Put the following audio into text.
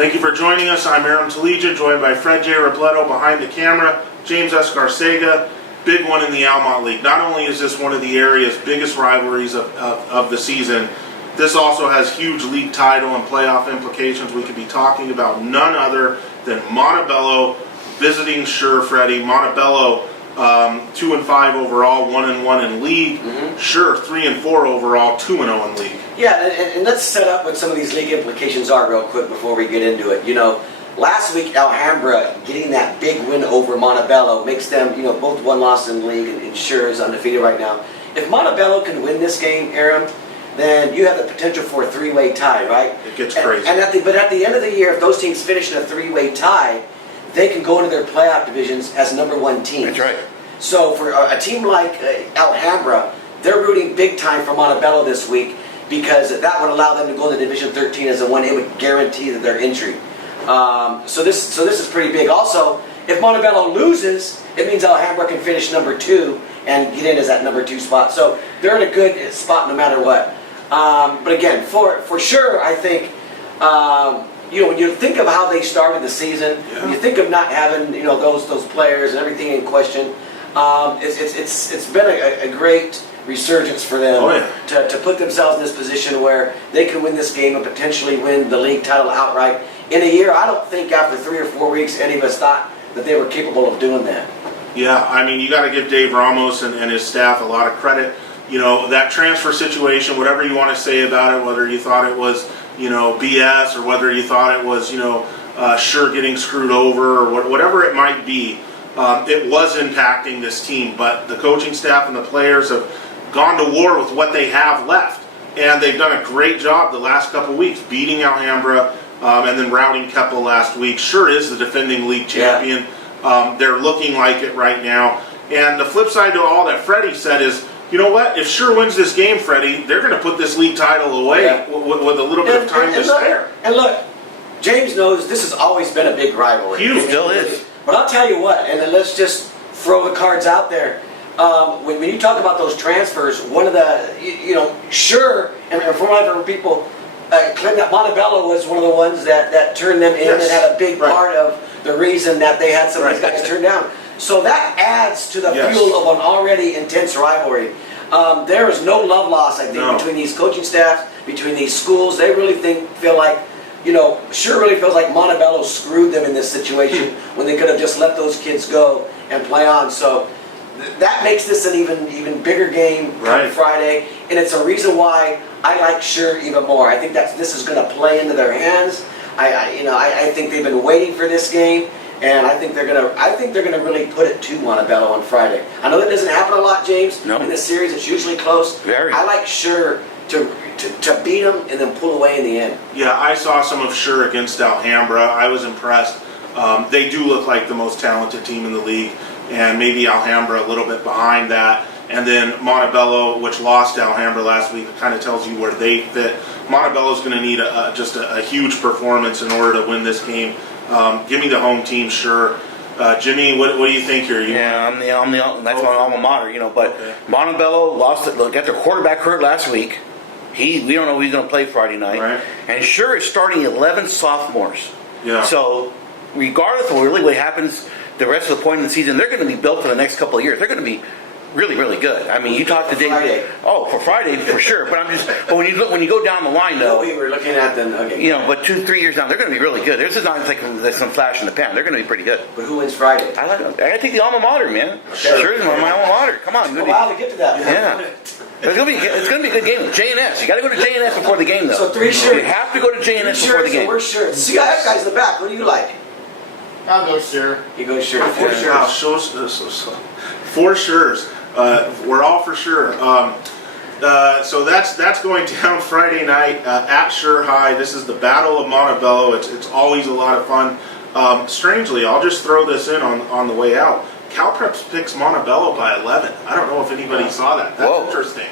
Thank you for joining us. I'm Aram Talija, joined by Fred J. Robledo behind the camera, James Escarcega. Big one in the Almont League. Not only is this one of the area's biggest rivalries of the season, this also has huge league title and playoff implications. We could be talking about none other than Montebello visiting Schurr. Freddie, Montebello 2-5 overall, 1-1 in league. Schurr 3-4 overall, 2-0 in league. Yeah, and let's set up what some of these league implications are real quick before we get into it. You know, last week Alhambra getting that big win over Montebello makes them, you know, both one loss in the league, and Schurr is undefeated right now. If Montebello can win this game, Aram, then you have the potential for a three-way tie, right? It gets crazy. But at the end of the year, if those teams finish in a three-way tie, they can go into their playoff divisions as #1 team. That's right. So for a team like Alhambra, they're rooting big time for Montebello this week because that would allow them to go into Division 13 as a one. It would guarantee that their entry. So this is pretty big. Also, if Montebello loses, it means Alhambra can finish #2 and get in as that #2 spot. So they're in a good spot no matter what. But again, for sure, I think you know, when you think of how they started the season, when you think of not having, you know, those players and everything in question, it's been a great resurgence for them to put themselves in this position where they can win this game and potentially win the league title outright in a year. I don't think after 3 or 4 weeks any of us thought that they were capable of doing that. Yeah, I mean, you got to give Dave Ramos and his staff a lot of credit. You know, that transfer situation, whatever you want to say about it, whether you thought it was, you know, BS or whether you thought it was, you know, Schurr getting screwed over or whatever it might be, it was impacting this team. But the coaching staff and the players have gone to war with what they have left. And they've done a great job the last couple weeks, beating Alhambra and then routing Keppel last week. Schurr is the defending league champion. They're looking like it right now. And the flip side to all that Freddie said is, you know what? If Schurr wins this game, Freddie, they're going to put this league title away with a little bit of time to spare. And look, James knows this has always been a big rivalry. Huge, still is. But I'll tell you what, and then let's just throw the cards out there. When you talk about those transfers, one of the, you know, Schurr, and from what I've heard people claim that Montebello was one of the ones that turned them in and had a big part of the reason that they had some of these guys turned down. So that adds to the fuel of an already intense rivalry. There is no love loss, I think, between these coaching staffs, between these schools. They really feel like, you know, Schurr really feels like Montebello screwed them in this situation when they could have just let those kids go and play on. So that makes this an even bigger game come Friday, and it's a reason why I like Schurr even more. I think this is going to play into their hands. I think they've been waiting for this game. And I think they're gonna really put it to Montebello on Friday. I know that doesn't happen a lot, James. In this series, it's usually close. I like Schurr to beat them and then pull away in the end. Yeah, I saw some of Schurr against Alhambra. I was impressed. They do look like the most talented team in the league, and maybe Alhambra a little bit behind that. And then Montebello, which lost to Alhambra last week, kind of tells you where they fit. Montebello's going to need just a huge performance in order to win this game. Give me the home team, Schurr. Jimmy, what do you think here? That's my alma mater, you know. But Montebello got their quarterback hurt last week. We don't know who he's going to play Friday night. And Schurr is starting 11 sophomores. So regardless of really what happens the rest of the point in the season, they're going to be built for the next couple of years. They're going to be really, really good. I mean, you talk to Dave. For Friday for sure. But when you go down the line though, we were looking at them. Okay, you know, but 2-3 years down, they're going to be really good. This is not like there's some flash in the pan. They're going to be pretty good. But who wins Friday? I take the alma mater, man. Schurr is my alma mater. Come on, to get to that. Yeah. It's gonna be a good game. J&S. You got to go to J&S before the game, though. So 3 Schurr. You have to go to J&S before the game. We're Schurr. See, I have guys in the back. What do you like? I'll go Schurr. You go Schurr. 4 Schurrs. 4 Schurrs. We're all for Schurr. So that's going down Friday night at Schurr High. This is the Battle of Montebello. It's always a lot of fun. Strangely, I'll just throw this in on the way out. CalPreps picks Montebello by 11. I don't know if anybody saw that. That's interesting.